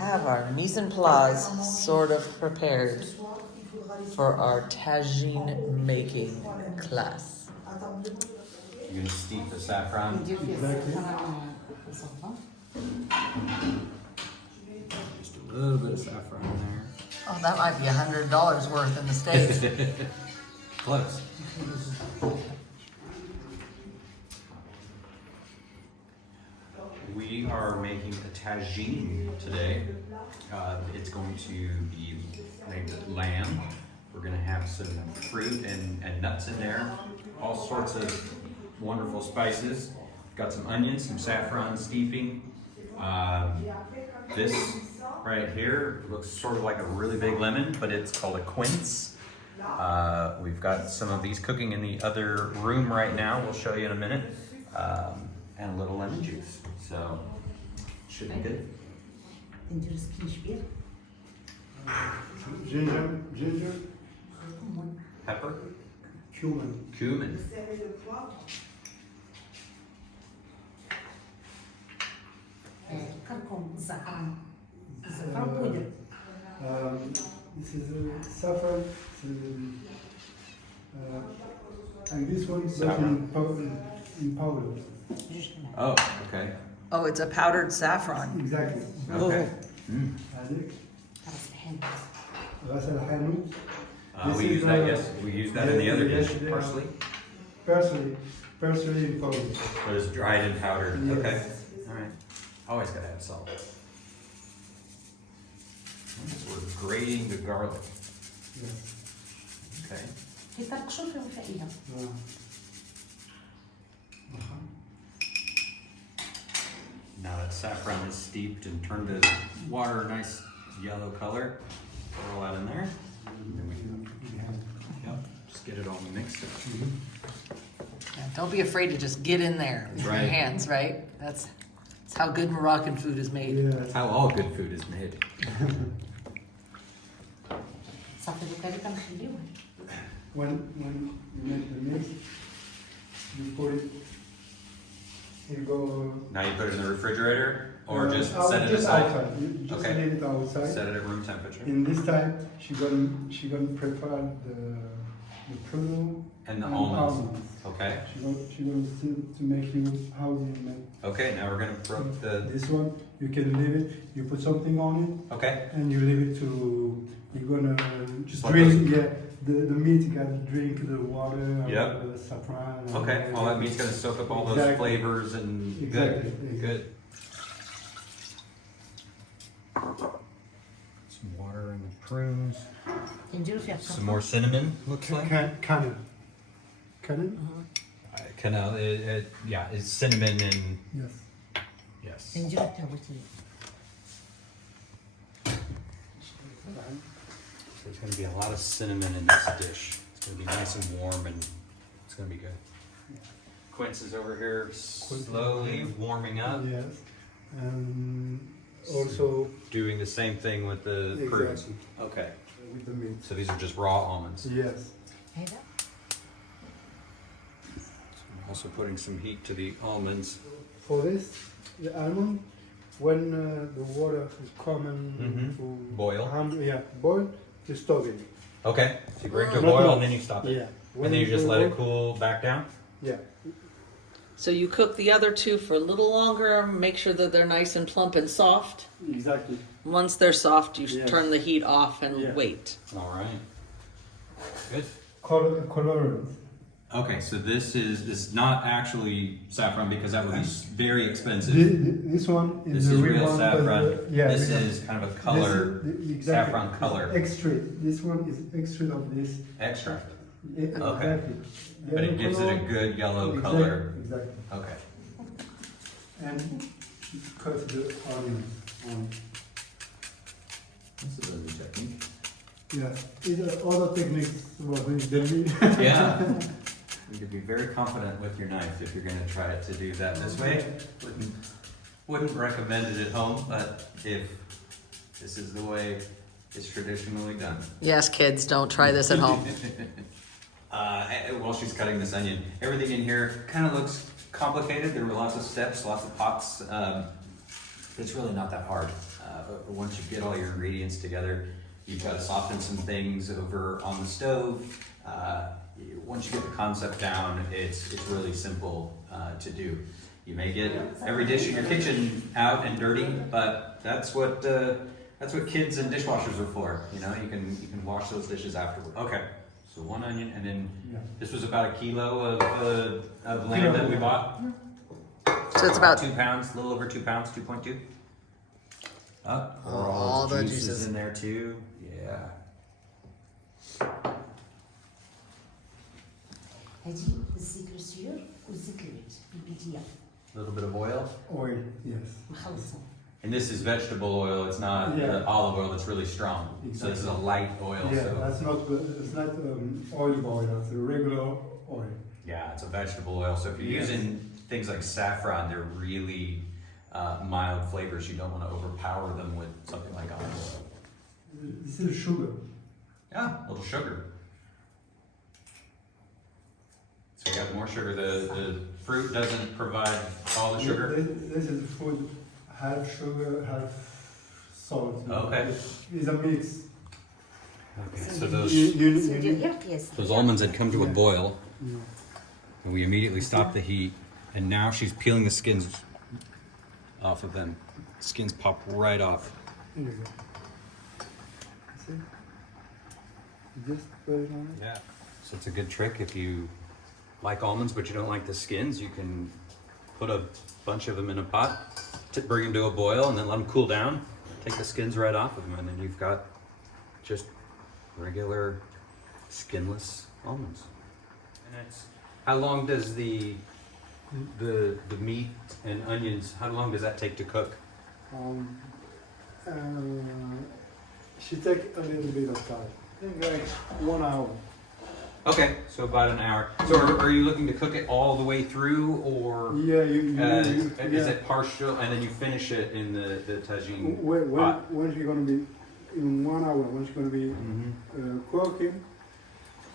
have our mise en place sort of prepared for our tagine making class. You're gonna steep the saffron. Just a little bit of saffron in there. Oh, that might be $100 worth in the States. Close. We are making a tagine today. It's going to be named lamb. We're going to have some fruit and nuts in there, all sorts of wonderful spices. Got some onions, some saffron steeping. This right here looks sort of like a really big lemon, but it's called a quince. We've got some of these cooking in the other room right now. We'll show you in a minute. And a little lemon juice. So, should be good. Ginger, Pepper, cumin. cumin. This is saffron, and this one is in powder. Oh, okay. Oh, it's a powdered saffron. Exactly. Okay. Ras el hanout. We use that, yes. We use that in the other dish, parsley. Parsley in powder. But it's dried and powdered. Yes. Okay. All right. Always gotta have salt. So we're grating the garlic. Yes. Okay. Now that saffron is steeped and turned to water, nice yellow color, pour all that in there. And then we can, just get it all mixed. Yeah, don't be afraid to just get in there with your Right. hands, right? That's how good Moroccan food is made. Yeah. That's how all good food is made. When you make the mix, you put it. You go. Now you put it in the refrigerator or just out- set it just aside? outside. You just Okay. leave it outside. Set it at room temperature. In this time, she gonna prepare the prunes And the almonds. Okay. She gonna to make you how you make. Okay, now we're gonna put the, This one you can leave it. You put something on okay. it, and you leave it to. You're gonna Just let drink. those- Yeah, the meat gotta drink the water. Yep. The saffron. and Okay, all that meat's gonna soak up all those Exactly. flavors and Exactly. good. Some water in the prunes. Some more cinnamon, looks like. Cannon. Canal, yeah, it's cinnamon and, Yes. yes. So there's gonna be a lot of cinnamon in this dish. It's gonna be nice and warm and it's gonna be good. Quince is over here slowly warming up. Yes. And also Doing the same thing with the prunes. exactly Okay, with the meat. so these are just raw almonds. Yes. So I'm also putting some heat to the almonds. For this, the almond, when the water is coming Mhm. to Boil. boil, you stop it. Okay, so you bring it to a Not boil much. and then you stop it. Yeah. And then you just let it cool back down? Yeah. So you cook the other two for a little longer, make sure that they're nice and plump and soft. Exactly. Once they're soft, you Yes. turn the heat off and Yeah. wait. All right. Good. Colorant. Okay, so this is not actually saffron because that would be very expensive. This one is This the is real real one, but saffron. yeah, This real- is kind of a color, exactly. saffron color Extract. This one is extract of this. extract, Exactly. but it Yellow gives it a color. good yellow Exactly, color. Exactly. Okay. And cut the onion on. This is a new technique. Yeah, it's other techniques was in Yeah. You could be very confident with your knife if you're going to try to do that this way. Wouldn't recommend it at home, but if this is the way it's traditionally done. Yes, kids, don't try this at home. While she's cutting this onion, everything in here kind of looks complicated. There were lots of steps, lots of pots. It's really not that hard. Once you get all your ingredients together, you've got to soften some things over on the stove. Once you get the concept down, it's really simple to do. You may get every dish in your kitchen out and dirty, but that's what kids and dishwashers are for. You know, you can wash those dishes afterward. Okay, so 1 onion, and then this was about 1 kilo of lamb that we bought. So it's about 2 pounds, a little over 2 pounds, 2.2. all the juices in there too. Yeah. هذه الزيت sûr والزيت البيتية A little bit of oil. Oil, yes. مخلصة. And this is vegetable oil. It's not the olive oil that's really strong. So this is a light oil. Yeah, So that's not it's not olive oil. That's a regular oil. yeah, it's a vegetable oil. So if you're Yes. using things like saffron, they're really mild flavors. You don't want to overpower them with something like olive oil. This is sugar. Yeah, a little sugar. So we got more sugar. The fruit doesn't provide all the sugar. This is food, half sugar, half salt. Okay. It's a mix. Okay, so سندير غير قياس. those almonds had come to a boil, Yeah. and we immediately stopped the heat, and now she's peeling the skins off of them. Skins pop right off. Here you go. See? Just put it on it. Yeah. So it's a good trick if you like almonds but you don't like the skins. You can put a bunch of them in a pot, bring them to a boil, and then let them cool down. Take the skins right off of them, and then you've got just regular skinless almonds. And it's how long does the meat and onions? How long does that take to cook? She take a little bit of time. I think like 1 hour. Okay, so about an hour. So are you looking to cook it all the way through, or is it partial, and then you finish it in the tagine pot? When she's gonna be in 1 hour, when she's gonna be cooking,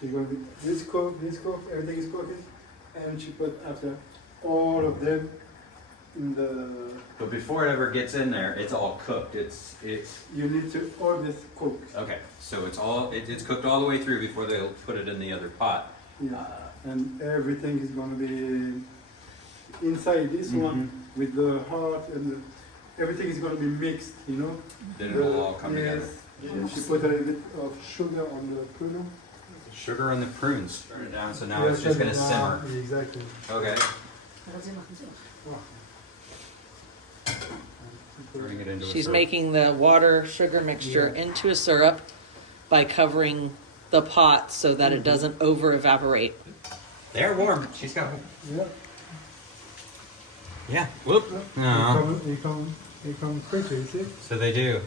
she's gonna be this cook, everything is cooking, and she put after all of them in the. But before it ever gets in there, it's all cooked. It's You need to all this cook. okay. So it's cooked all the way through before they'll put it in the other pot. Yeah. And everything is gonna be inside this one with the heart and everything is gonna be mixed, you know. Then it will all come together. Yes. She put a little bit of sugar on the prune. Sugar and the prunes. Turn it down. So now it's just gonna simmer. Exactly. Okay. غادي نخرجوه. Turning it into a She's syrup. making the water sugar mixture into a syrup by covering the pot so that it doesn't over evaporate. They're warm. She's got. Yeah. Yeah. Whoop. No. They come quickly, you see? So they do.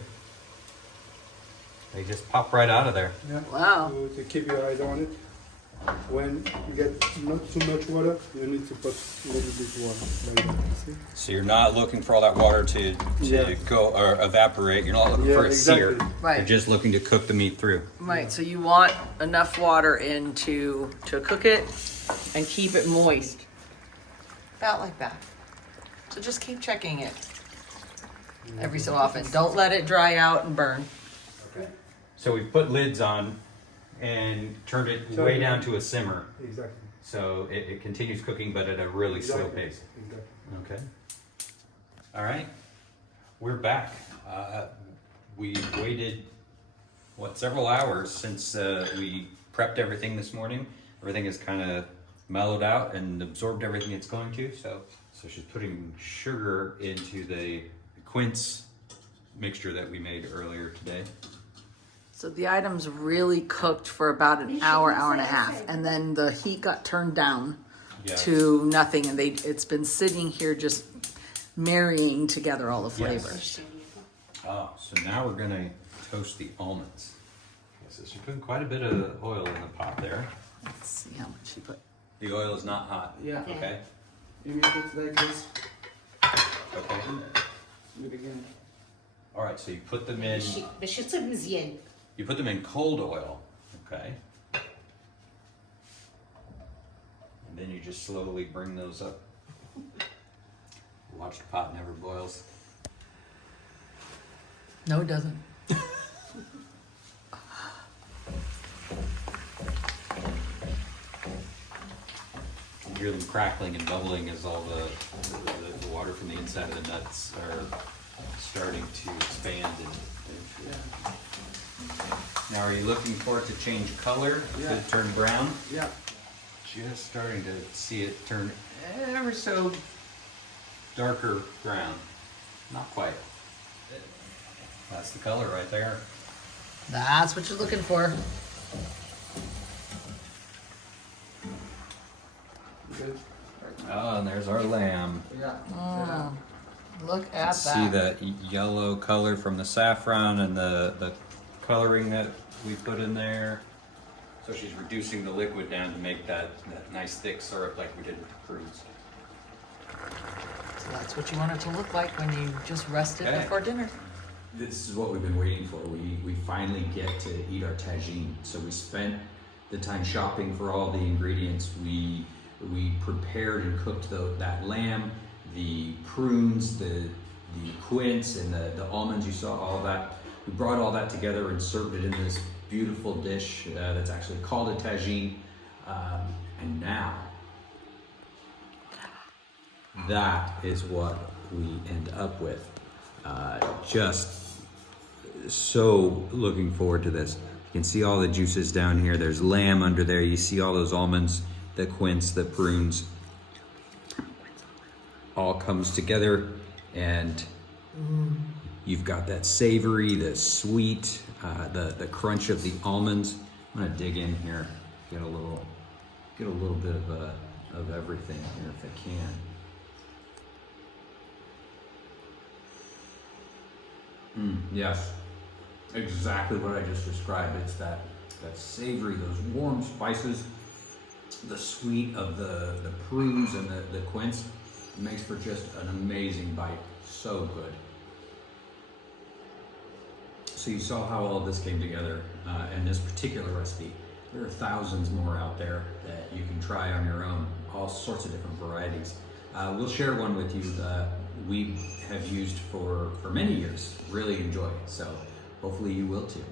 They just pop right out of there. Yeah. Wow. So to keep your eyes on it. When you get not too much water, you need to put a little bit water. Like that, see? So you're not looking for all that water to Yeah. go or evaporate. You're not looking for it sear. Right. You're just looking to cook the meat through. Right, so you want enough water in to cook it and keep it moist. About like that. So just keep checking it every so often. Don't let it dry out and burn. So we put lids on and turned it way down to a simmer. Exactly. So it continues cooking, but at a really slow pace. Exactly. Okay. All right. We're back. We waited, several hours since we prepped everything this morning. Everything is kind of mellowed out and absorbed everything it's going to. So she's putting sugar into the quince mixture that we made earlier today. So the item's really cooked for about an hour, hour and a half, and then the heat got turned down to nothing, and it's been sitting here just marrying together all the flavors. Oh, so now we're gonna toast the almonds. So she's putting quite a bit of oil in the pot there. Let's see how much she put. The oil is not hot. Yeah. Okay. You make it like this Okay. in the beginning. All right. So you put them in. باش يطيب مزيان. You put them in cold oil. Okay. And then you just slowly bring those up. Watch the pot never boils. No, it doesn't. You hear them crackling and bubbling as all the water from the inside of the nuts are starting to expand. Now, are you looking for it to change color, Yeah. to turn brown? Yeah. Just starting to see it turn ever so darker brown. Not quite. That's the color right there. That's what you're looking for. Good. Oh, and there's our lamb. Yeah. Look at See that. that yellow color from the saffron and the coloring that we put in there. So she's reducing the liquid down to make that nice thick syrup like we did with the prunes. So that's what you want it to look like when you just rest it Okay. before dinner. This is what we've been waiting for. We finally get to eat our tagine. So we spent the time shopping for all the ingredients. We prepared and cooked that lamb, the prunes, the quince, and the almonds. You saw all that. We brought all that together and served it in this beautiful dish that's actually called a tagine. And now, that is what we end up with. Just so looking forward to this. You can see all the juices down here. There's lamb under there. You see all those almonds, the quince, the prunes. All comes together, and you've got that savory, the sweet, the crunch of the almonds. I'm gonna dig in here, get a little bit of everything here if I can. Yes, exactly what I just described. It's that savory, those warm spices, the sweet of the prunes and the quince. It makes for just an amazing bite. So good. So you saw how all of this came together in this particular recipe. There are thousands more out there that you can try on your own, all sorts of different varieties. We'll share one with you that we have used for many years, really enjoy. So hopefully you will too.